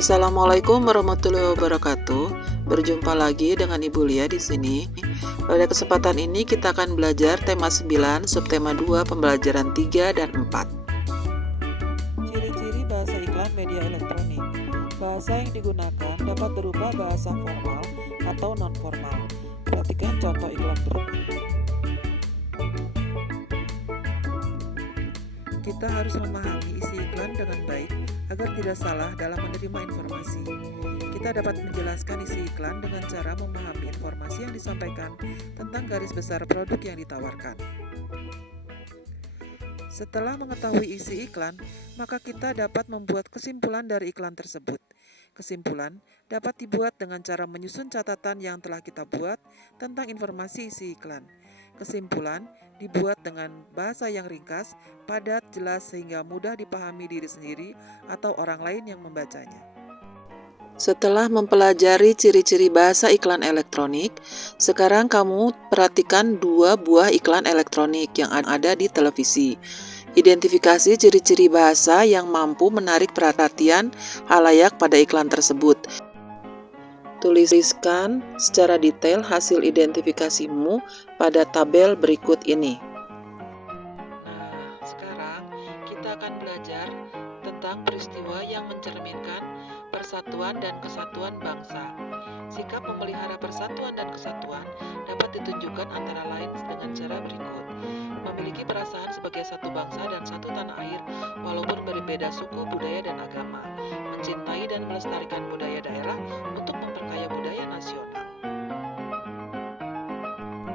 Assalamualaikum warahmatullahi wabarakatuh. Berjumpa lagi dengan Ibu Lia di sini. Pada kesempatan ini kita akan belajar tema 9, subtema 2, pembelajaran 3 dan 4. Ciri-ciri bahasa iklan media elektronik. Bahasa yang digunakan dapat berupa bahasa formal atau non-formal. Perhatikan contoh iklan berikut. Kita harus memahami isi iklan dengan baik agar tidak salah dalam menerima informasi. Kita dapat menjelaskan isi iklan dengan cara memahami informasi yang disampaikan tentang garis besar produk yang ditawarkan. Setelah mengetahui isi iklan, maka kita dapat membuat kesimpulan dari iklan tersebut. Kesimpulan dapat dibuat dengan cara menyusun catatan yang telah kita buat tentang informasi isi iklan. Kesimpulan dibuat dengan bahasa yang ringkas, padat, jelas sehingga mudah dipahami diri sendiri atau orang lain yang membacanya. Setelah mempelajari ciri-ciri bahasa iklan elektronik, sekarang kamu perhatikan dua buah iklan elektronik yang ada di televisi. Identifikasi ciri-ciri bahasa yang mampu menarik perhatian halayak pada iklan tersebut. Tuliskan secara detail hasil identifikasimu pada tabel berikut ini. Nah, sekarang kita akan belajar tentang peristiwa yang mencerminkan persatuan dan kesatuan bangsa. Sikap memelihara persatuan dan kesatuan dapat ditunjukkan antara lain dengan cara berikut. Memiliki perasaan sebagai satu bangsa dan satu tanah air, walaupun berbeda suku, budaya, dan agama. Mencintai dan melestarikan budaya daerah untuk memperkaya budaya nasional.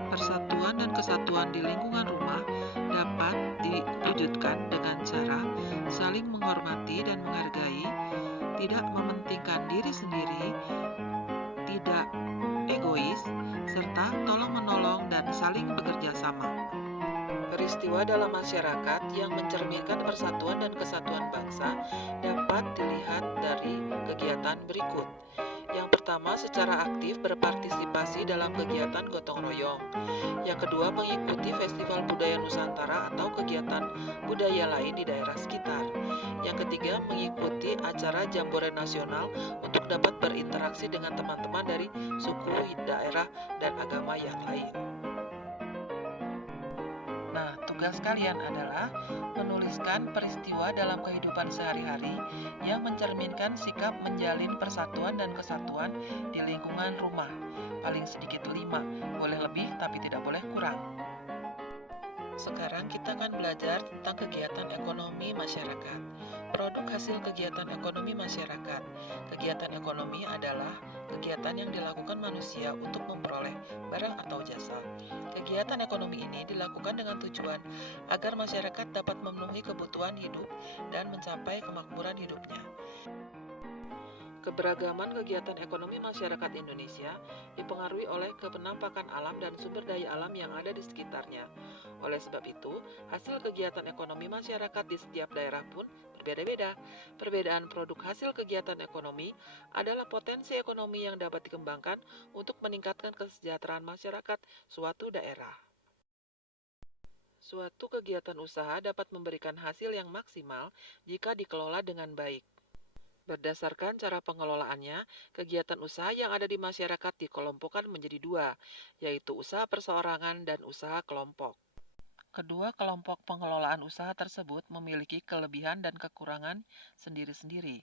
Persatuan dan kesatuan di lingkungan rumah dapat diwujudkan dengan cara saling menghormati dan menghargai, tidak mementingkan diri sendiri, tidak egois, serta tolong-menolong dan saling bekerja sama. Peristiwa dalam masyarakat yang mencerminkan persatuan dan kesatuan bangsa dapat dilihat dari kegiatan berikut. Yang pertama, secara aktif berpartisipasi dalam kegiatan gotong royong. Yang kedua, mengikuti Festival Budaya Nusantara atau kegiatan budaya lain di daerah sekitar. Yang ketiga, mengikuti acara Jambore Nasional untuk dapat berinteraksi dengan teman-teman dari suku, daerah, dan agama yang lain. Nah, tugas kalian adalah menuliskan peristiwa dalam kehidupan sehari-hari yang mencerminkan sikap menjalin persatuan dan kesatuan di lingkungan rumah. Paling sedikit 5, boleh lebih tapi tidak boleh kurang. Sekarang kita akan belajar tentang kegiatan ekonomi masyarakat. Produk hasil kegiatan ekonomi masyarakat. Kegiatan ekonomi adalah kegiatan yang dilakukan manusia untuk memperoleh barang atau jasa. Kegiatan ekonomi ini dilakukan dengan tujuan agar masyarakat dapat memenuhi kebutuhan hidup dan mencapai kemakmuran hidupnya. Keberagaman kegiatan ekonomi masyarakat Indonesia dipengaruhi oleh kepenampakan alam dan sumber daya alam yang ada di sekitarnya. Oleh sebab itu, hasil kegiatan ekonomi masyarakat di setiap daerah pun berbeda-beda. Perbedaan produk hasil kegiatan ekonomi adalah potensi ekonomi yang dapat dikembangkan untuk meningkatkan kesejahteraan masyarakat suatu daerah. Suatu kegiatan usaha dapat memberikan hasil yang maksimal jika dikelola dengan baik. Berdasarkan cara pengelolaannya, kegiatan usaha yang ada di masyarakat dikelompokkan menjadi 2, yaitu usaha perseorangan dan usaha kelompok. Kedua kelompok pengelolaan usaha tersebut memiliki kelebihan dan kekurangan sendiri-sendiri.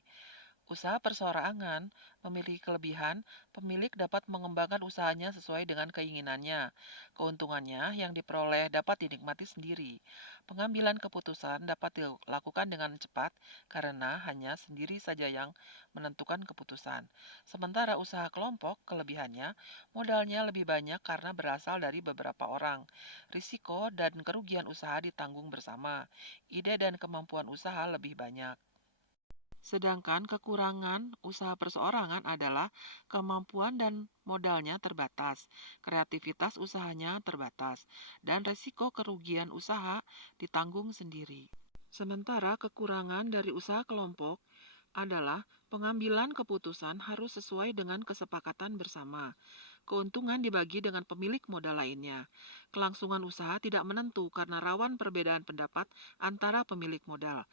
Usaha perseorangan memiliki kelebihan, pemilik dapat mengembangkan usahanya sesuai dengan keinginannya. Keuntungannya yang diperoleh dapat dinikmati sendiri. Pengambilan keputusan dapat dilakukan dengan cepat karena hanya sendiri saja yang menentukan keputusan. Sementara usaha kelompok, kelebihannya, modalnya lebih banyak karena berasal dari beberapa orang. Risiko dan kerugian usaha ditanggung bersama. Ide dan kemampuan usaha lebih banyak. Sedangkan kekurangan usaha perseorangan adalah kemampuan dan modalnya terbatas, kreativitas usahanya terbatas, dan resiko kerugian usaha ditanggung sendiri. Sementara kekurangan dari usaha kelompok adalah pengambilan keputusan harus sesuai dengan kesepakatan bersama. Keuntungan dibagi dengan pemilik modal lainnya. Kelangsungan usaha tidak menentu karena rawan perbedaan pendapat antara pemilik modal.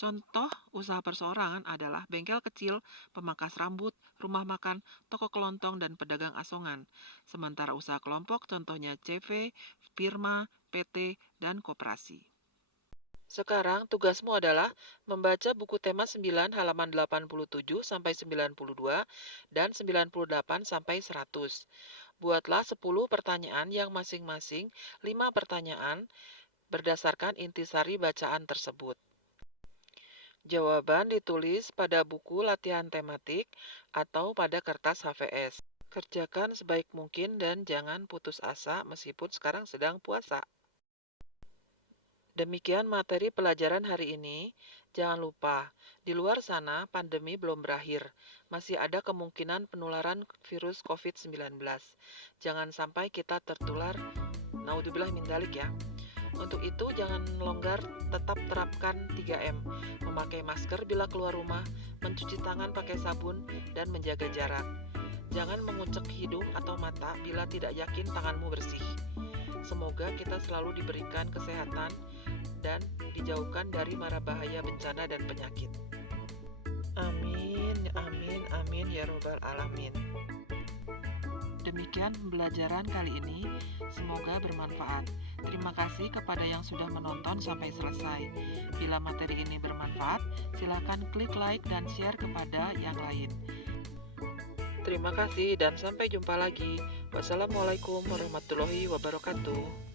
Contoh usaha perseorangan adalah bengkel kecil, pemangkas rambut, rumah makan, toko kelontong, dan pedagang asongan. Sementara usaha kelompok contohnya CV, firma, PT, dan koperasi. Sekarang tugasmu adalah membaca buku tema 9 halaman 87 sampai 92 dan 98 sampai 100. Buatlah 10 pertanyaan yang masing-masing 5 pertanyaan berdasarkan intisari bacaan tersebut. Jawaban ditulis pada buku latihan tematik atau pada kertas HVS. Kerjakan sebaik mungkin dan jangan putus asa meskipun sekarang sedang puasa. Demikian materi pelajaran hari ini. Jangan lupa, di luar sana pandemi belum berakhir. Masih ada kemungkinan penularan virus COVID-19. Jangan sampai kita tertular. Naudzubillah min dzalik ya. Untuk itu jangan melonggar, tetap terapkan 3M. Memakai masker bila keluar rumah, mencuci tangan pakai sabun, dan menjaga jarak. Jangan mengucek hidung atau mata bila tidak yakin tanganmu bersih. Semoga kita selalu diberikan kesehatan dan dijauhkan dari mara bahaya bencana dan penyakit. Amin, amin, amin ya robbal alamin. Demikian pembelajaran kali ini, semoga bermanfaat. Terima kasih kepada yang sudah menonton sampai selesai. Bila materi ini bermanfaat, silakan klik like dan share kepada yang lain. Terima kasih dan sampai jumpa lagi. Wassalamualaikum warahmatullahi wabarakatuh.